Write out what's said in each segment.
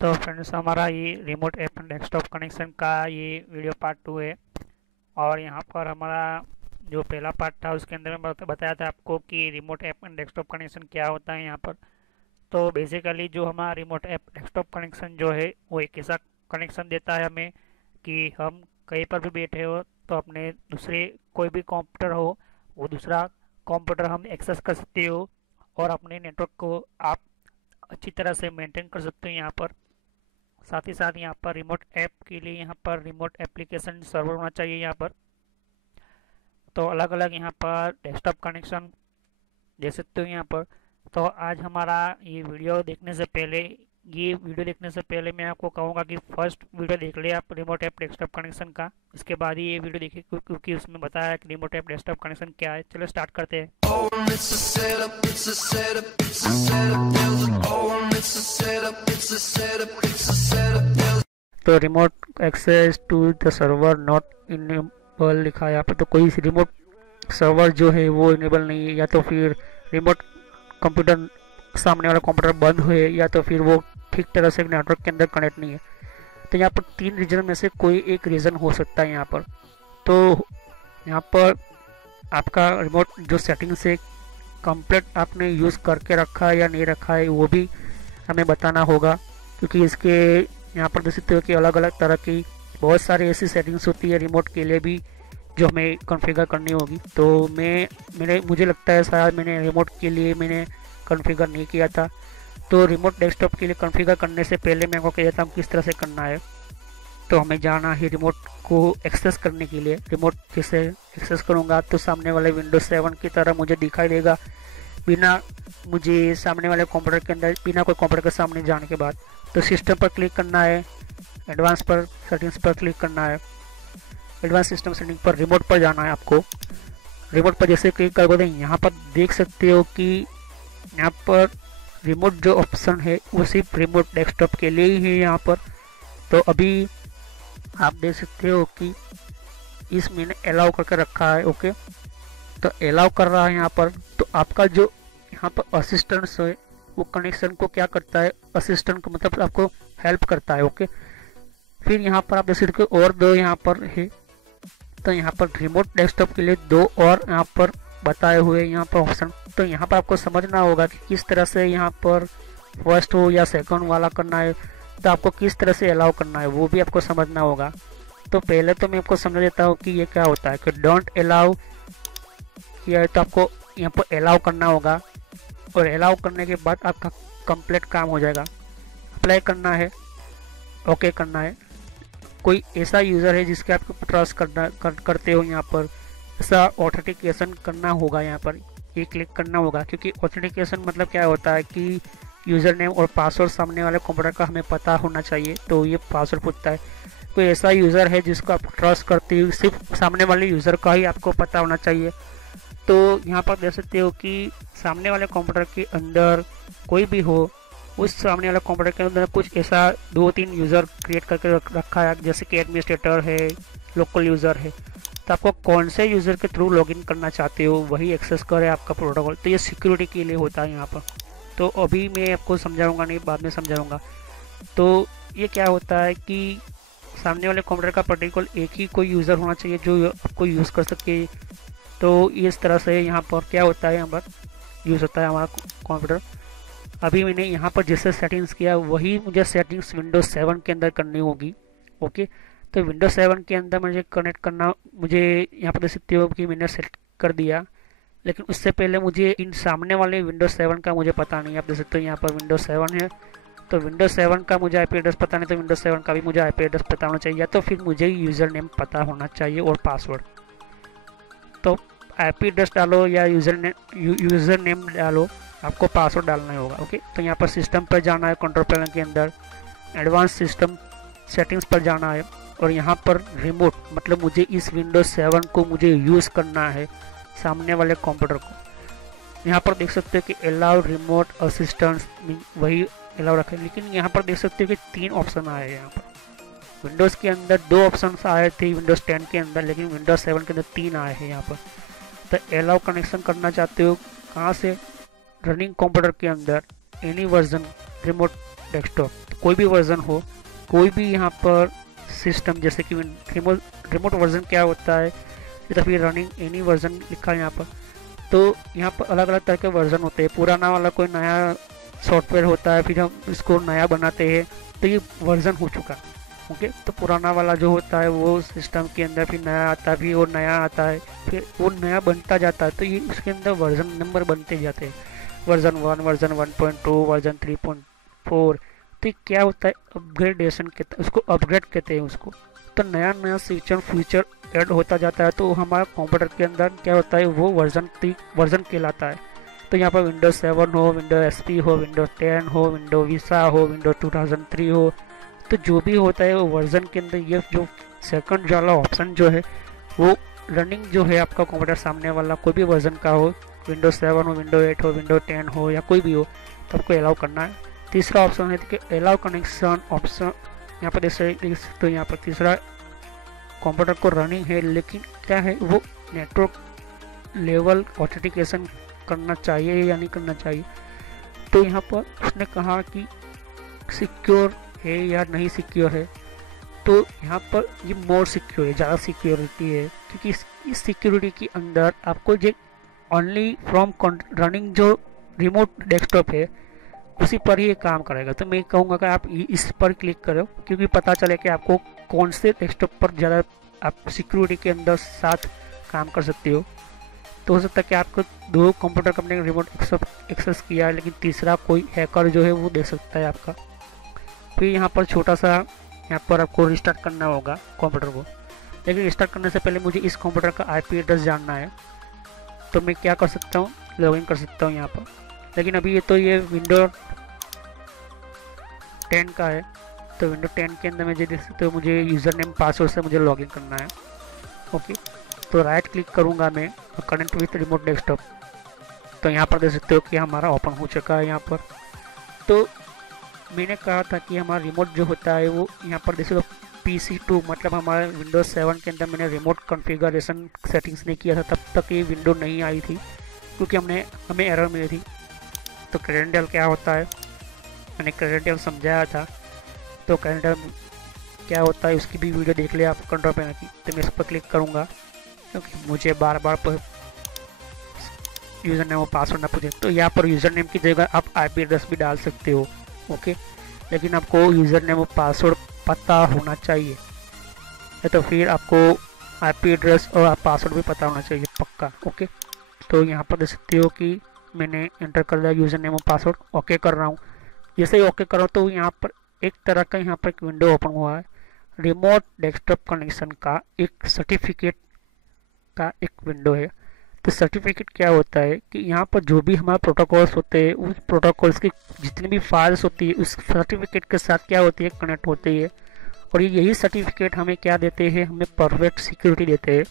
तो फ्रेंड्स हमारा ये remote app and desktop connection का ये वीडियो पार्ट 2 है। और यहाँ पर हमारा जो पहला पार्ट था उसके अंदर मैं बताया था आपको कि remote app and desktop connection क्या होता है यहाँ पर। तो बेसिकली जो हमारा रिमोट ऐप डेस्कटॉप कनेक्शन जो है वो एक ऐसा कनेक्शन देता है हमें कि हम कहीं पर भी बैठे हो तो अपने दूसरे कोई भी कंप्यूटर हो वो दूसरा कंप्यूटर हम एक्सेस कर सकते हो और अपने नेटवर्क को आप अच्छी तरह से मेंटेन कर सकते हो यहाँ पर। साथ ही साथ यहाँ पर रिमोट ऐप के लिए यहाँ पर रिमोट एप्लीकेशन सर्वर होना चाहिए यहाँ पर। तो अलग अलग यहाँ पर डेस्कटॉप कनेक्शन दे सकते हो यहाँ पर। तो आज हमारा ये वीडियो देखने से पहले मैं आपको कहूँगा कि फर्स्ट वीडियो देख ले आप रिमोट ऐप डेस्कटॉप कनेक्शन का, इसके बाद ही ये वीडियो देखिए क्योंकि उसमें बताया है कि रिमोट ऐप डेस्कटॉप कनेक्शन क्या है। चलो स्टार्ट करते हैं। तो remote access to the server not enable लिखा है यहाँ पर। तो कोई रिमोट सर्वर जो है वो इनेबल नहीं है, या तो फिर रिमोट कंप्यूटर सामने वाला कंप्यूटर बंद हुए, या तो फिर वो ठीक तरह से नेटवर्क के अंदर कनेक्ट नहीं है। तो यहाँ पर 3 रीजन में से कोई एक रीज़न हो सकता है यहाँ पर। तो यहाँ पर आपका रिमोट जो सेटिंग्स है कंप्लीट आपने यूज़ करके रखा है या नहीं रखा है वो भी हमें बताना होगा, क्योंकि इसके यहाँ पर देख सकते हो कि अलग अलग तरह की बहुत सारी ऐसी सेटिंग्स होती है रिमोट के लिए भी जो हमें कॉन्फ़िगर करनी होगी। तो मुझे लगता है शायद मैंने रिमोट के लिए कॉन्फ़िगर नहीं किया था। तो रिमोट डेस्कटॉप के लिए कॉन्फ़िगर करने से पहले मैं आपको कह देता हूँ किस तरह से करना है। तो हमें जाना है रिमोट को एक्सेस करने के लिए। रिमोट जैसे एक्सेस करूँगा तो सामने वाले विंडोज 7 की तरह मुझे दिखाई देगा, बिना मुझे सामने वाले कंप्यूटर के अंदर, बिना कोई कंप्यूटर के सामने जाने के बाद। तो सिस्टम पर क्लिक करना है, एडवांस पर सेटिंग्स पर क्लिक करना है, एडवांस सिस्टम सेटिंग पर रिमोट पर जाना है आपको। रिमोट पर जैसे क्लिक करोगे तो यहाँ पर देख सकते हो कि यहाँ पर रिमोट जो ऑप्शन है वो सिर्फ रिमोट डेस्कटॉप के लिए ही है यहाँ पर। तो अभी आप देख सकते हो कि इस मैंने अलाउ करके रखा है। ओके, तो अलाउ कर रहा है यहाँ पर। तो आपका जो यहाँ पर असिस्टेंट है वो कनेक्शन को क्या करता है, असिस्टेंट को मतलब आपको हेल्प करता है। ओके, फिर यहाँ पर आप देख सकते हो और 2 यहाँ पर है। तो यहाँ पर रिमोट डेस्कटॉप के लिए 2 और यहाँ पर बताए हुए यहाँ पर ऑप्शन। तो यहाँ पर आपको समझना होगा कि किस तरह से यहाँ पर फर्स्ट हो या सेकंड वाला करना है, तो आपको किस तरह से अलाउ करना है वो भी आपको समझना होगा। तो पहले तो मैं आपको समझ देता हूँ कि ये क्या होता है। कि डोंट अलाउ किया है तो आपको यहाँ पर अलाउ करना होगा, और अलाउ करने के बाद आपका कंप्लीट काम हो जाएगा। अप्लाई करना है, ओके करना है। कोई ऐसा यूज़र है जिसके आप ट्रस्ट करते हो, यहाँ पर ऐसा ऑथेंटिकेशन करना होगा, यहाँ पर ये क्लिक करना होगा। क्योंकि ऑथेंटिकेशन मतलब क्या होता है कि यूज़र नेम और पासवर्ड सामने वाले कंप्यूटर का हमें पता होना चाहिए। तो ये पासवर्ड पूछता है। कोई ऐसा यूज़र है जिसको आप ट्रस्ट करते हो, सिर्फ सामने वाले यूज़र का ही आपको पता होना चाहिए। तो यहाँ पर देख सकते हो कि सामने वाले कंप्यूटर के अंदर कोई भी हो, उस सामने वाले कंप्यूटर के अंदर कुछ ऐसा 2-3 यूज़र क्रिएट करके रखा है, जैसे कि एडमिनिस्ट्रेटर है, लोकल यूज़र है। तो आपको कौन से यूज़र के थ्रू लॉगिन करना चाहते हो वही एक्सेस करे आपका प्रोटोकॉल। तो ये सिक्योरिटी के लिए होता है यहाँ पर। तो अभी मैं आपको समझाऊंगा नहीं, बाद में समझाऊंगा। तो ये क्या होता है कि सामने वाले कंप्यूटर का पर्टिकुलर एक ही कोई यूज़र होना चाहिए जो आपको यूज़ कर सके। तो इस तरह से यहाँ पर क्या होता है, यहाँ पर यूज़ होता है हमारा कंप्यूटर। अभी मैंने यहाँ पर जैसे सेटिंग्स किया वही मुझे सेटिंग्स विंडोज 7 के अंदर करनी होगी। ओके, तो विंडोज 7 के अंदर मुझे कनेक्ट करना, मुझे यहाँ पर देख सकते हो कि मैंने सेट कर दिया। लेकिन उससे पहले मुझे इन सामने वाले विंडोज 7 का मुझे पता नहीं है। आप देख सकते हो यहाँ पर विंडोज 7 है, तो विंडोज 7 का मुझे IP एड्रेस पता नहीं, तो विंडोज 7 का भी मुझे IP एड्रेस पता होना चाहिए, या तो फिर मुझे यूज़र नेम पता होना चाहिए और पासवर्ड। तो IP एड्रेस डालो या यूज़र नेम डालो, आपको पासवर्ड डालना होगा। ओके, तो यहाँ पर सिस्टम पर जाना है, कंट्रोल पैनल के अंदर एडवांस सिस्टम सेटिंग्स पर जाना है, और यहाँ पर रिमोट मतलब मुझे इस विंडोज 7 को मुझे यूज़ करना है सामने वाले कंप्यूटर को। यहाँ पर देख सकते हो कि अलाउ रिमोट असिस्टेंस वही अलाउ रखे, लेकिन यहाँ पर देख सकते हो कि 3 ऑप्शन आए हैं। यहाँ पर विंडोज़ के अंदर 2 ऑप्शन आए थे विंडोज़ 10 के अंदर, लेकिन विंडोज 7 के अंदर 3 आए हैं यहाँ पर। तो अलाउ कनेक्शन करना चाहते हो कहाँ से, रनिंग कंप्यूटर के अंदर एनी वर्जन रिमोट डेस्कटॉप, कोई भी वर्जन हो, कोई भी यहाँ पर सिस्टम, जैसे कि रिमोट वर्जन क्या होता है, या फिर रनिंग एनी वर्जन लिखा है यहाँ पर। तो यहाँ पर अलग अलग तरह के वर्जन होते हैं। पुराना वाला कोई नया सॉफ्टवेयर होता है, फिर हम इसको नया बनाते हैं, तो ये वर्जन हो चुका। ओके, तो पुराना वाला जो होता है वो सिस्टम के अंदर फिर नया आता है, फिर वो नया आता है, फिर वो नया बनता जाता है, तो ये उसके अंदर वर्जन नंबर बनते जाते हैं, वर्जन 1, वर्जन 1.2, वर्जन 3.4। तो ये क्या होता है, अपग्रेडेशन कहते हैं उसको, अपग्रेड कहते हैं उसको। तो नया नया फीचर ऐड होता जाता है, तो हमारा कंप्यूटर के अंदर क्या होता है, वो वर्जन कहलाता है। तो यहाँ पर विंडोज 7 हो, विंडोज एसपी हो, विंडोज 10 हो, विंडोज विसा हो, विंडोज 2003 हो, तो जो भी होता है वो वर्जन के अंदर ये जो सेकंड वाला ऑप्शन जो है वो रनिंग जो है आपका कंप्यूटर सामने वाला कोई भी वर्जन का हो, विंडोज 7 हो, विंडोज 8 हो, विंडोज 10 हो या कोई भी हो, तो आपको अलाउ करना है। तीसरा ऑप्शन है कि अलाउ कनेक्शन ऑप्शन, यहाँ पर देख सकते हो, यहाँ पर तीसरा कंप्यूटर को रनिंग है, लेकिन क्या है वो नेटवर्क लेवल ऑथेंटिकेशन करना चाहिए या नहीं करना चाहिए। तो यहाँ पर उसने कहा कि सिक्योर है या नहीं सिक्योर है, तो यहाँ पर ये मोर सिक्योर है, ज़्यादा सिक्योरिटी है, क्योंकि इस सिक्योरिटी के अंदर आपको जो ओनली फ्रॉम रनिंग जो रिमोट डेस्कटॉप है उसी पर ही ये काम करेगा। तो मैं कहूँगा कि आप इस पर क्लिक करो, क्योंकि पता चले कि आपको कौन से डेस्कटॉप पर ज़्यादा आप सिक्योरिटी के अंदर साथ काम कर सकते हो। तो हो सकता है कि आपको 2 कंप्यूटर कंपनी का रिमोट एक्सेस किया है, लेकिन तीसरा कोई हैकर जो है वो दे सकता है आपका। फिर यहाँ पर छोटा सा यहाँ पर आपको रिस्टार्ट करना होगा कंप्यूटर को, लेकिन रिस्टार्ट करने से पहले मुझे इस कंप्यूटर का आईपी एड्रेस जानना है। तो मैं क्या कर सकता हूँ, लॉगिन कर सकता हूँ यहाँ पर, लेकिन अभी ये विंडोज 10 का है, तो विंडोज 10 के अंदर मुझे देख सकते हो, मुझे यूज़र नेम पासवर्ड से मुझे लॉगिन करना है। ओके, तो राइट क्लिक करूँगा मैं, कनेक्ट विथ रिमोट डेस्कटॉप, तो यहाँ पर देख सकते हो कि हमारा ओपन हो चुका है यहाँ पर। तो मैंने कहा था कि हमारा रिमोट जो होता है वो यहाँ पर देख सकते हो PC2, मतलब हमारे विंडोज 7 के अंदर मैंने रिमोट कॉन्फ़िगरेशन सेटिंग्स नहीं किया था, तब तक ये विंडो नहीं आई थी, क्योंकि हमें एरर मिली थी। तो क्रेडेंशियल क्या होता है, मैंने क्रेडेंशियल समझाया था। तो क्रेडेंशियल क्या होता है उसकी भी वीडियो देख लिया आप कंट्रोल पैनल की। तो मैं इस पर क्लिक करूँगा, क्योंकि मुझे बार बार यूज़र नेम और पासवर्ड ना पूछे। तो यहाँ पर यूज़र नेम की जगह आप IP एड्रेस भी डाल सकते हो। ओके, लेकिन आपको यूज़र नेम और पासवर्ड पता होना चाहिए, या तो फिर आपको IP एड्रेस और पासवर्ड भी पता होना चाहिए पक्का। ओके, तो यहाँ पर देख सकते हो कि मैंने एंटर कर दिया यूज़र नेम और पासवर्ड, ओके कर रहा हूँ। जैसे ही ओके कर रहा हूँ तो यहाँ पर एक तरह का यहाँ पर एक विंडो ओपन हुआ है, रिमोट डेस्कटॉप कनेक्शन का एक सर्टिफिकेट का एक विंडो है। तो सर्टिफिकेट क्या होता है कि यहाँ पर जो भी हमारे प्रोटोकॉल्स होते हैं, उस प्रोटोकॉल्स की जितनी भी फाइल्स होती है उस सर्टिफिकेट के साथ क्या होती है, कनेक्ट होती है। और यही सर्टिफिकेट हमें क्या देते हैं, हमें परफेक्ट सिक्योरिटी देते हैं।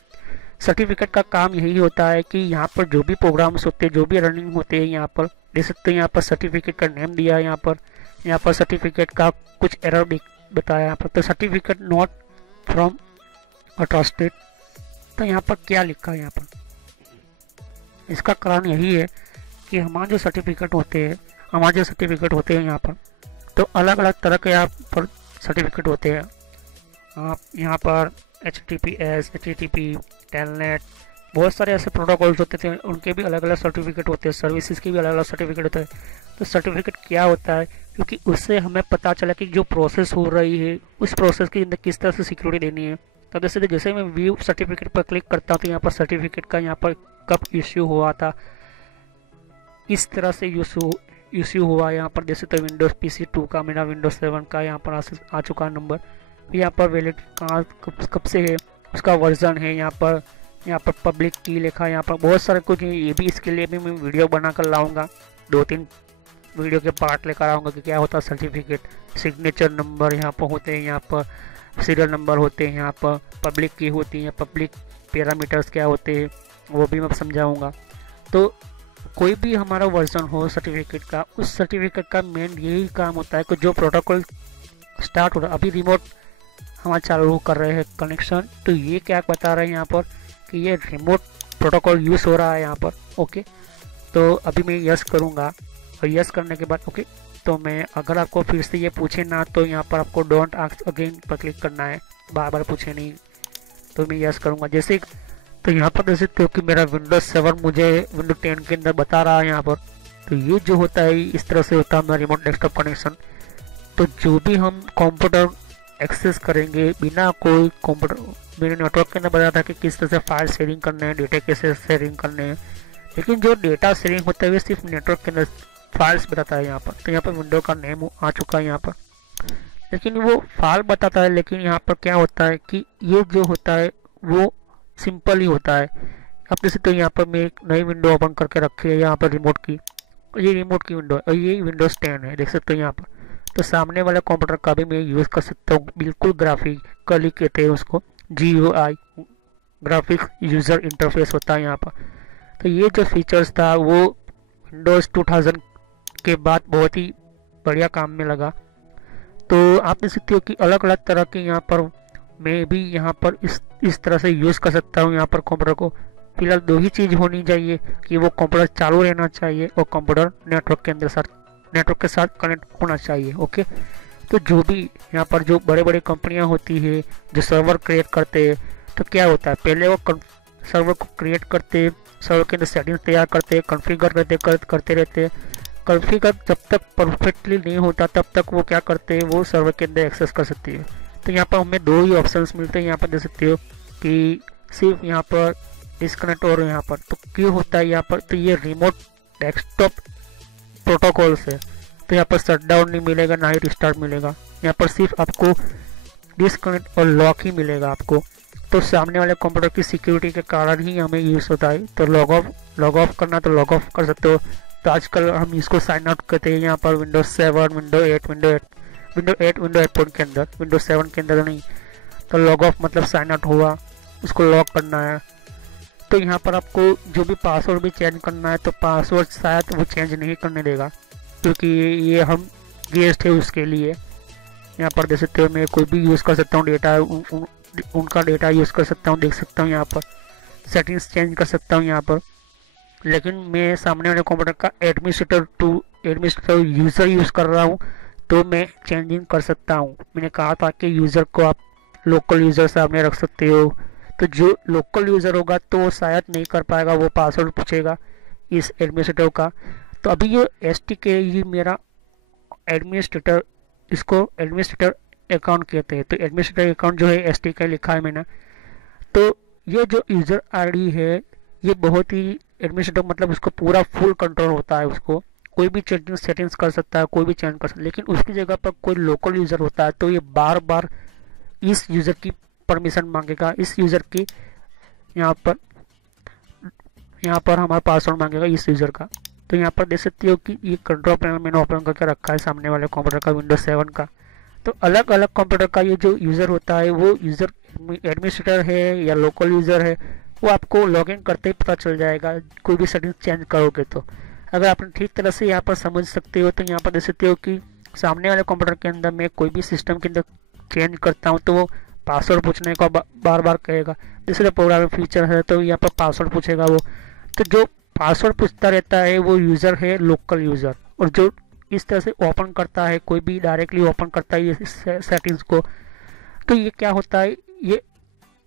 सर्टिफिकेट का काम यही होता है कि यहाँ पर जो भी प्रोग्राम्स होते हैं, जो भी रनिंग होते हैं, यहाँ पर देख सकते हैं, यहाँ पर सर्टिफिकेट का नेम दिया है, यहाँ पर सर्टिफिकेट का कुछ एरर बताया यहाँ पर। तो certificate not from a trusted, तो यहाँ पर क्या लिखा है, यहाँ पर इसका कारण यही है कि हमारे जो सर्टिफिकेट होते हैं यहाँ पर, तो अलग अलग तरह के यहाँ पर सर्टिफिकेट होते हैं। आप यहाँ पर HTTPS, HTTP, टेलनेट, बहुत सारे ऐसे प्रोटोकॉल्स होते थे, उनके भी अलग अलग सर्टिफिकेट होते हैं, सर्विसेज के भी अलग अलग सर्टिफिकेट होते हैं। तो सर्टिफिकेट क्या होता है, क्योंकि उससे हमें पता चला कि जो प्रोसेस हो रही है उस प्रोसेस के अंदर किस तरह से सिक्योरिटी देनी है। तो जैसे मैं व्यू सर्टिफिकेट पर क्लिक करता हूँ तो यहाँ पर सर्टिफिकेट का यहाँ पर कब इश्यू हुआ था, इस तरह से इश्यू हुआ। यहाँ पर जैसे तो विंडोज़ PC2 का, मेरा विंडोज 7 का यहाँ पर आ चुका है नंबर। यहाँ पर वैलिड कब से है, उसका वर्जन है, यहाँ पर पब्लिक की लिखा है, यहाँ पर बहुत सारे कुछ है। ये भी इसके लिए भी मैं वीडियो बना कर लाऊँगा, 2-3 वीडियो के पार्ट लेकर आऊँगा कि क्या होता है सर्टिफिकेट। सिग्नेचर नंबर यहाँ पर होते हैं, यहाँ पर सीरियल नंबर होते हैं, यहाँ पर पब्लिक की होती है, पब्लिक पैरामीटर्स क्या होते हैं वो भी मैं समझाऊंगा। तो कोई भी हमारा वर्जन हो सर्टिफिकेट का, उस सर्टिफिकेट का मेन यही काम होता है कि जो प्रोटोकॉल स्टार्ट हो रहा है, अभी रिमोट हमारा चालू कर रहे हैं कनेक्शन, तो ये क्या बता रहे हैं यहाँ पर कि ये रिमोट प्रोटोकॉल यूज़ हो रहा है यहाँ पर। ओके, तो अभी मैं यस करूँगा, और यस करने के बाद ओके तो मैं अगर आपको फिर से ये पूछे ना तो यहाँ पर आपको डोंट आस्क अगेन पर क्लिक करना है, बार बार पूछे नहीं तो मैं यस करूँगा। जैसे तो यहाँ पर देख सकते हो कि मेरा विंडोज 7 मुझे विंडो 10 के अंदर बता रहा है यहाँ पर। तो ये जो होता है इस तरह से होता है हमारा रिमोट डेस्कटॉप कनेक्शन। तो जो भी हम कंप्यूटर एक्सेस करेंगे बिना कोई कंप्यूटर, मेरे नेटवर्क के अंदर बताया था कि किस तरह से फाइल शेयरिंग करने हैं, डेटा कैसे शेयरिंग करने हैं, लेकिन जो डेटा शेयरिंग होता है वो सिर्फ नेटवर्क के अंदर फाइल्स बताता है यहाँ पर। तो यहाँ पर विंडो का नेम आ चुका है यहाँ पर, लेकिन वो फाइल बताता है। लेकिन यहाँ पर क्या होता है कि ये जो होता है वो सिंपल ही होता है। अब जैसे तो यहाँ पर मैं एक नई विंडो ओपन करके रखी है यहाँ पर रिमोट की, ये रिमोट की विंडो है और ये विंडोज 10 है, देख सकते हो यहाँ पर। तो सामने वाले कंप्यूटर का भी मैं यूज़ कर सकता हूँ, बिल्कुल ग्राफिकली कहते हैं उसको, GUI ग्राफिक्स यूज़र इंटरफेस होता है यहाँ पर। तो ये जो फीचर्स था वो विंडोज़ 2000 के बाद बहुत ही बढ़िया काम में लगा। तो आप देख सकते हो कि अलग अलग तरह के यहाँ पर मैं भी यहाँ पर इस तरह से यूज़ कर सकता हूँ यहाँ पर कंप्यूटर को। फिलहाल दो ही चीज़ होनी चाहिए कि वो कंप्यूटर चालू रहना चाहिए और कंप्यूटर नेटवर्क के साथ कनेक्ट होना चाहिए। ओके, तो जो भी यहाँ पर जो बड़े बड़े कंपनियाँ होती है जो सर्वर क्रिएट करते हैं, तो क्या होता है पहले वो सर्वर को क्रिएट करते, सर्वर के अंदर सेटिंग्स तैयार करते, कॉन्फ़िगर करते रहते। कॉन्फ़िगर जब तक परफेक्टली नहीं होता तब तक वो क्या करते हैं, वो सर्वर के अंदर एक्सेस कर सकती है। तो यहाँ पर हमें दो ही ऑप्शंस मिलते हैं, यहाँ पर देख सकते हो कि सिर्फ यहाँ पर डिस्कनेक्ट और यहाँ पर। तो क्यों होता है यहाँ पर, तो ये रिमोट डेस्कटॉप प्रोटोकॉल से, तो यहाँ पर शटडाउन नहीं मिलेगा ना ही रिस्टार्ट मिलेगा, यहाँ पर सिर्फ आपको डिस्कनेक्ट और लॉक ही मिलेगा आपको। तो सामने वाले कंप्यूटर की सिक्योरिटी के कारण ही हमें यूज़ होता है। तो लॉग ऑफ करना तो लॉग ऑफ कर सकते हो। तो आजकल हम इसको साइन आउट करते हैं यहाँ पर विंडोज 7, विंडो 8 के अंदर, विंडोज 7 के अंदर नहीं। तो लॉग ऑफ मतलब साइन आउट हुआ, उसको लॉक करना है। तो यहाँ पर आपको जो भी पासवर्ड भी चेंज करना है तो पासवर्ड शायद वो चेंज नहीं करने देगा, क्योंकि ये हम गेस्ट है उसके लिए। यहाँ पर देख सकते हो मैं कोई भी यूज़ कर सकता हूँ डेटा, उनका डेटा यूज़ कर सकता हूँ, देख सकता हूँ यहाँ पर सेटिंग्स चेंज कर सकता हूँ यहाँ पर। लेकिन मैं सामने वाले कंप्यूटर का एडमिनिस्ट्रेटर यूज़र यूज़ कर रहा हूँ तो मैं चेंजिंग कर सकता हूँ। मैंने कहा था कि यूज़र को आप लोकल यूज़र सामने रख सकते हो। तो जो लोकल यूज़र होगा तो वो शायद नहीं कर पाएगा, वो पासवर्ड पूछेगा इस एडमिनिस्ट्रेटर का। तो अभी ये STK ये मेरा एडमिनिस्ट्रेटर, इसको एडमिनिस्ट्रेटर अकाउंट कहते हैं। तो एडमिनिस्ट्रेटर अकाउंट जो है STK लिखा है मैंने। तो ये जो यूज़र ID है ये बहुत ही एडमिनिस्ट्रेटर मतलब उसको पूरा फुल कंट्रोल होता है, उसको कोई भी सेटिंग्स कर सकता है, कोई भी चेंज कर सकता है। लेकिन उसकी जगह पर कोई लोकल यूज़र होता है तो ये बार बार इस यूज़र की परमिशन मांगेगा, इस यूज़र की यहाँ पर हमारा पासवर्ड मांगेगा इस यूज़र का। तो यहाँ पर देख सकते हो कि ये कंट्रोल पैनल मैंने ओपन करके रखा है सामने वाले कंप्यूटर का, विंडोज 7 का। तो अलग अलग कंप्यूटर का ये जो यूज़र होता है वो यूज़र एडमिनिस्ट्रेटर है या लोकल यूज़र है, वो आपको लॉगिन करते ही पता चल जाएगा कोई भी सेटिंग चेंज करोगे तो। अगर आपने ठीक तरह से यहाँ पर समझ सकते हो तो यहाँ पर देख सकते हो कि सामने वाले कंप्यूटर के अंदर मैं कोई भी सिस्टम के अंदर चेंज करता हूँ तो वो पासवर्ड पूछने का बार बार कहेगा। जैसे प्रोग्राम फीचर है तो यहाँ पर पासवर्ड पूछेगा वो। तो जो पासवर्ड पूछता रहता है वो यूज़र है लोकल यूज़र, और जो इस तरह से ओपन करता है कोई भी डायरेक्टली ओपन करता है ये सेटिंग्स को, तो ये क्या होता है, ये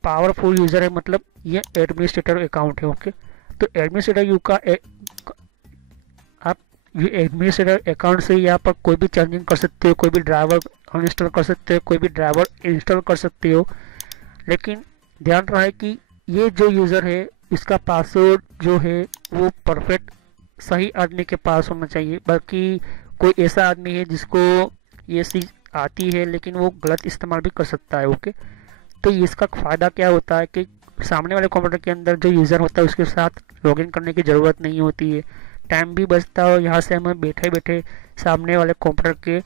पावरफुल यूज़र है, मतलब ये एडमिनिस्ट्रेटर अकाउंट है। ओके, तो एडमिनिस्ट्रेटर यू का आप ये एडमिनिस्ट्रेटर अकाउंट से यहाँ पर कोई भी चेंजिंग कर सकते हो, कोई भी ड्राइवर अनइंस्टॉल कर सकते हो, कोई भी ड्राइवर इंस्टॉल कर सकते हो। लेकिन ध्यान रहे कि ये जो यूज़र है इसका पासवर्ड जो है वो परफेक्ट सही आदमी के पास होना चाहिए, बल्कि कोई ऐसा आदमी है जिसको ये चीज़ आती है लेकिन वो गलत इस्तेमाल भी कर सकता है। ओके, तो इसका फ़ायदा क्या होता है कि सामने वाले कंप्यूटर के अंदर जो यूज़र होता है उसके साथ लॉगिन करने की ज़रूरत नहीं होती है, टाइम भी बचता है। और यहाँ से हमें बैठे बैठे सामने वाले कंप्यूटर के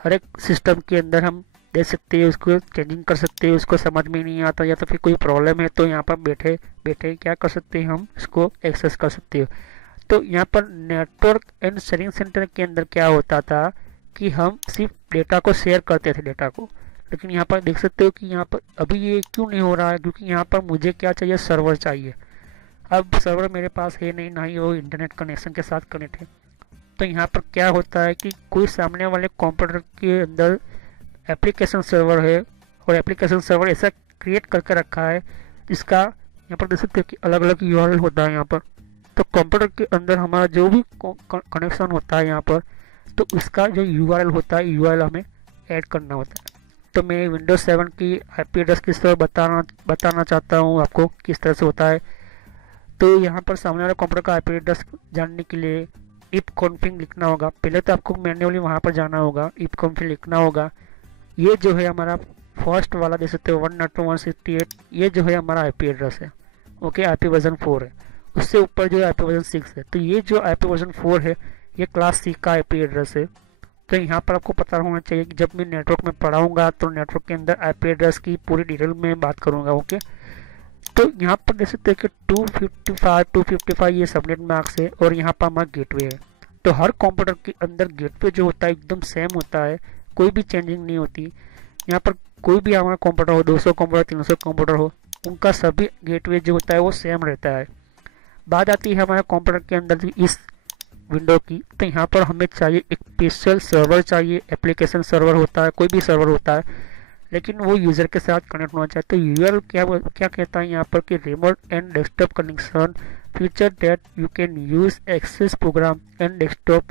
हर एक सिस्टम के अंदर हम देख सकते हैं, उसको चेंजिंग कर सकते हैं। उसको समझ में नहीं आता या तो फिर कोई प्रॉब्लम है तो यहाँ पर बैठे बैठे क्या कर सकते हैं, हम इसको एक्सेस कर सकते हो। तो यहाँ पर नेटवर्क एंड शेयरिंग सेंटर के अंदर क्या होता था कि हम सिर्फ डेटा को शेयर करते थे डेटा को, लेकिन यहाँ पर देख सकते हो कि यहाँ पर अभी ये क्यों नहीं हो रहा है, क्योंकि यहाँ पर मुझे क्या चाहिए, सर्वर चाहिए। अब सर्वर मेरे पास है नहीं, ना ही वो इंटरनेट कनेक्शन के साथ कनेक्ट है। तो यहाँ पर क्या होता है कि कोई सामने वाले कंप्यूटर के अंदर एप्लीकेशन सर्वर है और एप्लीकेशन सर्वर ऐसा क्रिएट करके रखा है जिसका यहाँ पर देख सकते हो कि अलग अलग यूआरएल होता है यहाँ पर। तो कंप्यूटर के अंदर हमारा जो भी कनेक्शन होता है यहाँ पर, तो उसका जो यूआरएल होता है, यूआरएल हमें ऐड करना होता है। तो मैं विंडोज 7 की आईपी एड्रेस किस तरह बताना चाहता हूँ आपको किस तरह से होता है। तो यहाँ पर सामने वाले कंप्यूटर का आईपी एड्रेस जानने के लिए इफ कॉन्फिग लिखना होगा। पहले तो आपको मैन्युअली वहाँ पर जाना होगा, इफ कॉन्फिग लिखना होगा। ये जो है हमारा फर्स्ट वाला देख सकते हो 192.168, ये जो है हमारा आईपी एड्रेस है। ओके, आईपी वर्जन 4 है। उससे ऊपर जो आईपी वर्जन 6 है। तो ये जो आईपी वर्जन 4 है ये क्लास सी का आईपी एड्रेस है। तो यहाँ पर आपको पता होना चाहिए कि जब मैं नेटवर्क में पढ़ाऊँगा तो नेटवर्क के अंदर आईपी एड्रेस की पूरी डिटेल में बात करूँगा। ओके, तो यहाँ पर देख सकते हैं कि 255 ये सबनेट मार्क्स है और यहाँ पर हमारा गेटवे है। तो हर कंप्यूटर के अंदर गेटवे जो होता है एकदम सेम होता है, कोई भी चेंजिंग नहीं होती। यहाँ पर कोई भी हमारा कंप्यूटर हो, 200 कंप्यूटर 300 कंप्यूटर हो, उनका सभी गेटवे जो होता है वो सेम रहता है। बात आती है हमारे कंप्यूटर के अंदर इस विंडो की। तो यहाँ पर हमें चाहिए एक स्पेशल सर्वर चाहिए, एप्लीकेशन सर्वर होता है, कोई भी सर्वर होता है, लेकिन वो यूज़र के साथ कनेक्ट होना चाहिए। तो यूआरएल क्या कहता है यहाँ पर कि remote and desktop connection feature that you can use access program and desktop.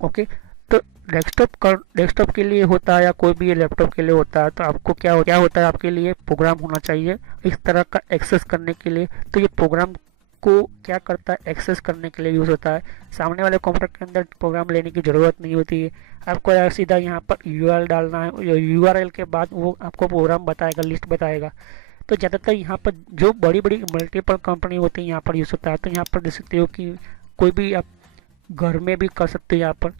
Okay, तो डेस्कटॉप के लिए होता है या कोई भी लैपटॉप के लिए होता है। तो आपको क्या होता है, आपके लिए प्रोग्राम होना चाहिए इस तरह का एक्सेस करने के लिए। तो ये प्रोग्राम को क्या करता है, एक्सेस करने के लिए यूज़ होता है। सामने वाले कंप्यूटर के अंदर प्रोग्राम लेने की ज़रूरत नहीं होती है। आपको सीधा यहाँ पर यूआरएल डालना है, यूआरएल के बाद वो आपको प्रोग्राम बताएगा, लिस्ट बताएगा। तो ज़्यादातर यहाँ पर जो बड़ी बड़ी मल्टीपल कंपनी होती है यहाँ पर यूज़ होता है। तो यहाँ पर देख सकते हो कि कोई भी आप घर में भी कर सकते हो यहाँ पर,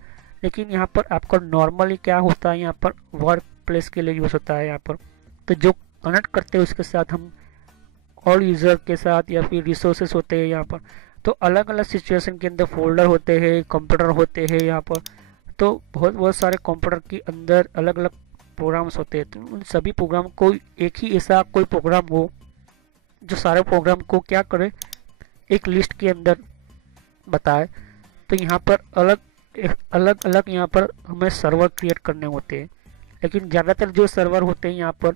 लेकिन यहाँ पर आपका नॉर्मली क्या होता है, यहाँ पर वर्क प्लेस के लिए यूज़ होता है यहाँ पर। तो जो कनेक्ट करते हैं उसके साथ हम और यूज़र के साथ या फिर रिसोर्सेस होते हैं यहाँ पर। तो अलग अलग सिचुएशन के अंदर फोल्डर होते हैं, कंप्यूटर होते हैं यहाँ पर। तो बहुत सारे कंप्यूटर के अंदर अलग अलग प्रोग्राम्स होते हैं। तो उन सभी प्रोग्राम को एक ही ऐसा कोई प्रोग्राम हो जो सारे प्रोग्राम को क्या करे, एक लिस्ट के अंदर बताए। तो यहाँ पर अलग यहाँ पर हमें सर्वर क्रिएट करने होते हैं। लेकिन ज़्यादातर जो सर्वर होते हैं यहाँ पर,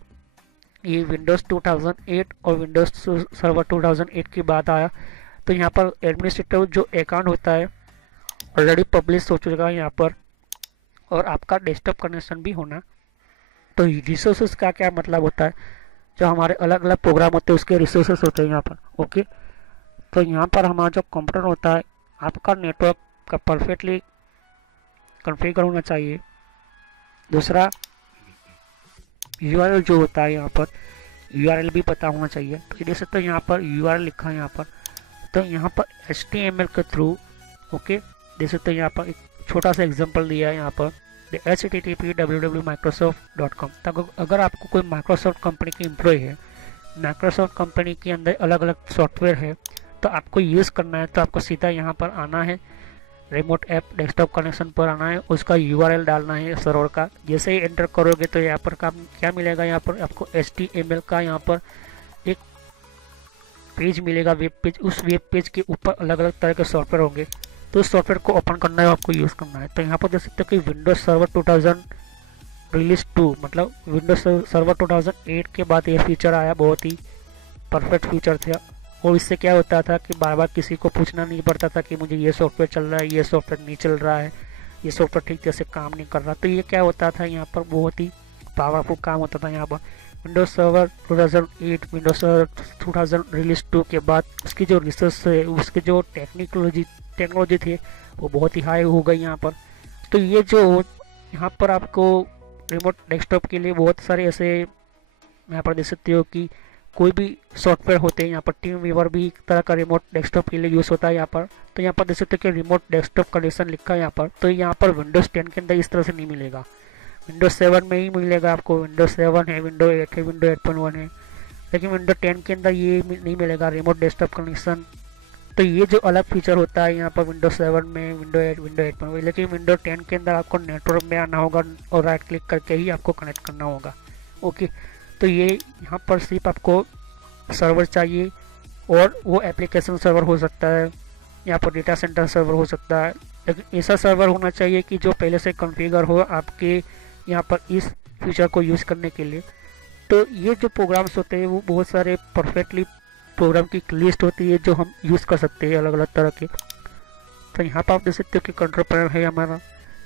ये विंडोज़ 2008 और विंडोज़ सर्वर 2008 की बात आया। तो यहाँ पर एडमिनिस्ट्रेटर जो अकाउंट होता है ऑलरेडी पब्लिश हो चुका है यहाँ पर, और आपका डेस्कटॉप कनेक्शन भी होना। तो रिसोर्सेज का क्या मतलब होता है, जो हमारे अलग अलग प्रोग्राम होते हैं उसके रिसोर्सेज होते हैं यहाँ पर। ओके, तो यहाँ पर हमारा जो कंप्यूटर होता है, आपका नेटवर्क का परफेक्टली कॉन्फ़िगर होना चाहिए। दूसरा यूआरएल जो होता है यहाँ पर, यूआरएल भी पता होना चाहिए। तो देख सकते हो यहाँ पर यूआरएल लिखा है यहाँ पर। तो यहाँ पर HTML के थ्रू, ओके, देख सकते हो यहाँ पर एक छोटा सा एग्जांपल दिया है यहाँ पर, http://www.microsoft.com। तो अगर आपको कोई माइक्रोसॉफ्ट कंपनी की एम्प्लॉय है, माइक्रोसॉफ्ट कंपनी के अंदर अलग अलग सॉफ्टवेयर है, तो आपको यूज़ करना है, तो आपको सीधा यहाँ पर आना है, रिमोट ऐप डेस्कटॉप कनेक्शन पर आना है, उसका यूआरएल डालना है सर्वर का। जैसे ही एंटर करोगे तो यहाँ पर क्या मिलेगा, यहाँ पर आपको HTML का यहाँ पर एक पेज मिलेगा, वेब पेज। उस वेब पेज के ऊपर अलग अलग तरह के सॉफ्टवेयर होंगे, तो उस सॉफ्टवेयर को ओपन करना है, आपको यूज़ करना है। तो यहाँ पर देख सकते हो कि विंडोज सर्वर 2000 रिलीज 2, मतलब विंडोज सर्वर 2008 के बाद ये फीचर आया। बहुत ही परफेक्ट फीचर था, और इससे क्या होता था कि बार बार किसी को पूछना नहीं पड़ता था कि मुझे ये सॉफ्टवेयर चल रहा है, ये सॉफ्टवेयर नहीं चल रहा है, ये सॉफ्टवेयर ठीक तरह से काम नहीं कर रहा। तो ये क्या होता था, यहाँ पर बहुत ही पावरफुल काम होता था। यहाँ पर Windows server 2008, Windows server 2000 release 2 के बाद उसकी जो रिसर्च है, उसके जो टेक्नोलॉजी थी वो बहुत ही हाई हो गई यहाँ पर। तो ये जो यहाँ पर आपको रिमोट डेस्कटॉप के लिए बहुत सारे ऐसे यहाँ पर देख सकते हो कि कोई भी सॉफ्टवेयर होते हैं। यहाँ पर टीम वीवर भी एक तरह का रिमोट डेस्कटॉप के लिए यूज़ होता है यहाँ पर। तो यहाँ पर देख सकते हो कि रिमोट डेस्कटॉप कनेक्शन लिखा है यहाँ पर। तो यहाँ पर विंडोज़ 10 के अंदर इस तरह से नहीं मिलेगा, विंडोज 7 में ही मिलेगा आपको। विंडोज 7 है, विंडो 8 है, विंडो 8.1 है, लेकिन विंडो 10 के अंदर ये नहीं मिलेगा रिमोट डेस्कटॉप कनेक्शन। तो ये जो अलग फीचर होता है यहाँ पर विंडो 7 में, विंडो 8, विंडो 8.1, लेकिन विंडो 10 के अंदर आपको नेटवर्क में आना होगा और राइट क्लिक करके ही आपको कनेक्ट करना होगा। ओके, तो ये यहाँ पर सिर्फ आपको सर्वर चाहिए, और वो एप्लीकेशन सर्वर हो सकता है, यहाँ पर डेटा सेंटर सर्वर हो सकता है, लेकिन ऐसा सर्वर होना चाहिए कि जो पहले से कॉन्फ़िगर हो आपके यहाँ पर इस फीचर को यूज़ करने के लिए। तो ये जो प्रोग्राम्स होते हैं वो बहुत सारे परफेक्टली प्रोग्राम की लिस्ट होती है जो हम यूज़ कर सकते हैं अलग अलग तरह के। तो यहाँ पर आप देख सकते हो कि कंट्रोल पैनल है हमारा,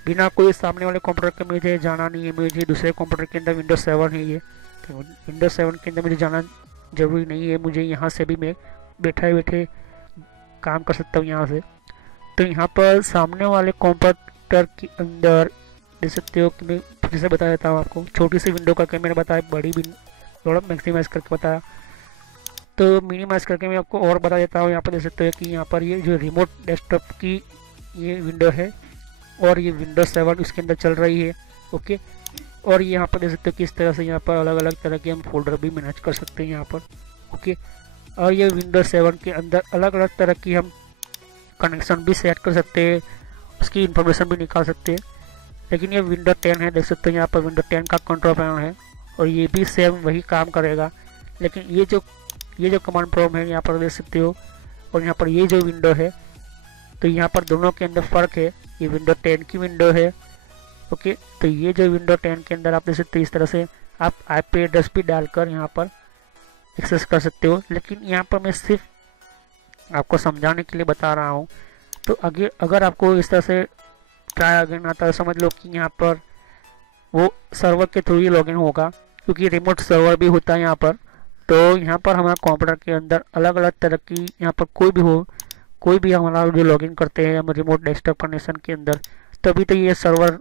बिना कोई सामने वाले कंप्यूटर के मुझे जाना नहीं है, मुझे दूसरे कंप्यूटर के अंदर विंडोज 7 है ये, तो विंडोज 7 के अंदर मुझे जाना ज़रूरी नहीं है, मुझे यहाँ से भी मैं बैठे बैठे काम कर सकता हूँ यहाँ से। तो यहाँ पर सामने वाले कंप्यूटर के अंदर देख सकते हो कि मैं फिर से बता देता हूँ आपको, छोटी सी विंडो करके मैंने बताया, बड़ी थोड़ा मैक्सिमाइज करके बताया, तो मिनिमाइज करके मैं आपको और बता देता हूँ। यहाँ पर देख सकते हो कि यहाँ पर ये जो रिमोट डेस्कटॉप की ये विंडो है और ये विंडोज 7 उसके अंदर चल रही है। ओके, और यहाँ पर देख सकते हो किस तरह से यहाँ पर अलग अलग तरह के हम फोल्डर भी मैनेज कर सकते हैं यहाँ पर। ओके, और ये विंडोज 7 के अंदर अलग अलग तरह की हम कनेक्शन भी सेट कर सकते हैं, उसकी इंफॉर्मेशन भी निकाल सकते हैं। लेकिन ये विंडो 10 है, देख सकते हो यहाँ पर विंडो 10 का कंट्रोल पैनल है और ये भी सेम वही काम करेगा। लेकिन ये जो कमांड प्रॉम्प्ट है यहाँ पर देख सकते हो, और यहाँ पर ये जो विंडो है, तो यहाँ पर दोनों के अंदर फ़र्क है। ये विंडो 10 की विंडो है। ओके, तो ये जो विंडो 10 के अंदर आप देख सकते हो इस तरह से आप IP एड्रेस भी डालकर यहाँ पर एक्सेस कर सकते हो। लेकिन यहाँ पर मैं सिर्फ आपको समझाने के लिए बता रहा हूँ। तो अगर आपको इस तरह से ट्राई अगेन आता है, समझ लो कि यहाँ पर वो सर्वर के थ्रू ही लॉगिन होगा, क्योंकि रिमोट सर्वर भी होता है यहाँ पर। तो यहाँ पर हमारा कंप्यूटर के अंदर अलग अलग तरह की यहाँ पर कोई भी हमारा जो लॉगिन करते हैं हम रिमोट डेस्कटॉप कनेक्शन के अंदर, तभी तो ये सर्वर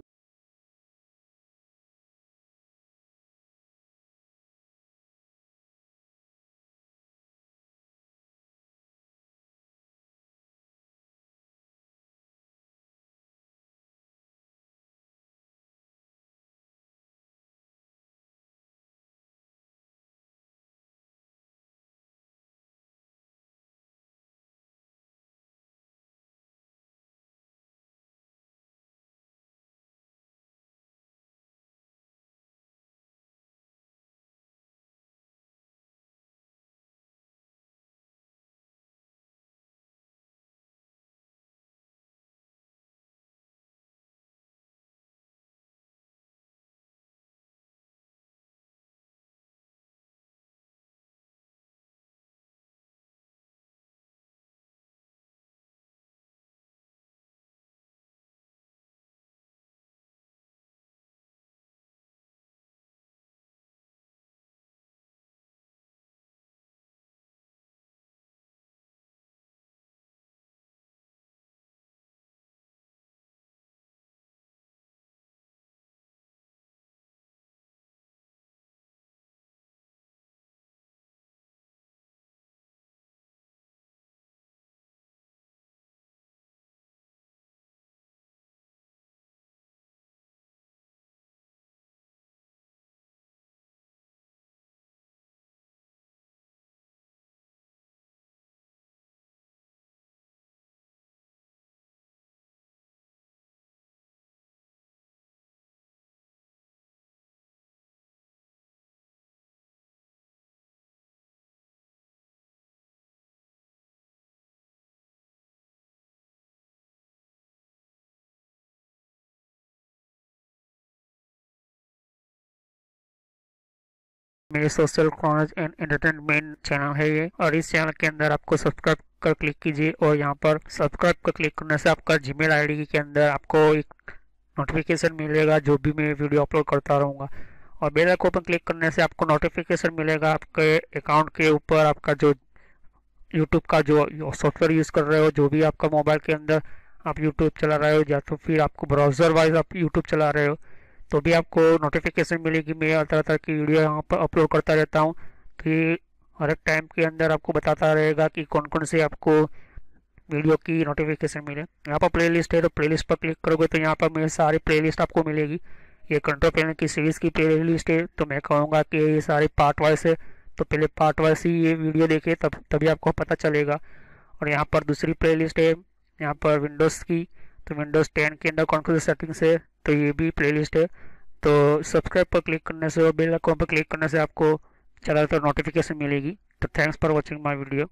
मेरे social commerce and entertainment channel है ये, और इस चैनल के अंदर आपको सब्सक्राइब कर क्लिक कीजिए, और यहाँ पर सब्सक्राइब कर क्लिक करने से आपका जीमेल आईडी के अंदर आपको एक नोटिफिकेशन मिलेगा जो भी मैं वीडियो अपलोड करता रहूँगा। और बेल आइकन पर क्लिक करने से आपको नोटिफिकेशन मिलेगा आपके अकाउंट के ऊपर, आपका जो यूट्यूब का जो सॉफ्टवेयर यूज़ कर रहे हो, जो भी आपका मोबाइल के अंदर आप यूट्यूब चला रहे हो या तो फिर आपको ब्राउज़र वाइज आप यूट्यूब चला रहे हो, तो भी आपको नोटिफिकेशन मिलेगी। मैं तरह तरह की वीडियो यहाँ पर अपलोड करता रहता हूँ, कि हर एक टाइम के अंदर आपको बताता रहेगा कि कौन कौन से आपको वीडियो की नोटिफिकेशन मिले। यहाँ पर प्लेलिस्ट है, तो प्लेलिस्ट पर क्लिक करोगे तो यहाँ पर मेरी सारी प्लेलिस्ट आपको मिलेगी। ये कंट्रोल पैनल की सीरीज़ की प्लेलिस्ट है, तो मैं कहूँगा कि ये सारी पार्ट वाइज है, तो पहले पार्ट वाइज ही ये वीडियो देखे तभी आपको पता चलेगा। और यहाँ पर दूसरी प्लेलिस्ट है यहाँ पर विंडोज़ की, तो विंडोज़ 10 के अंदर कौन कौन सी सेटिंग्स है, तो ये भी प्लेलिस्ट है। तो सब्सक्राइब पर क्लिक करने से और बेल आइकन पर क्लिक करने से आपको ज़्यादातर नोटिफिकेशन मिलेगी। तो thanks for watching my video.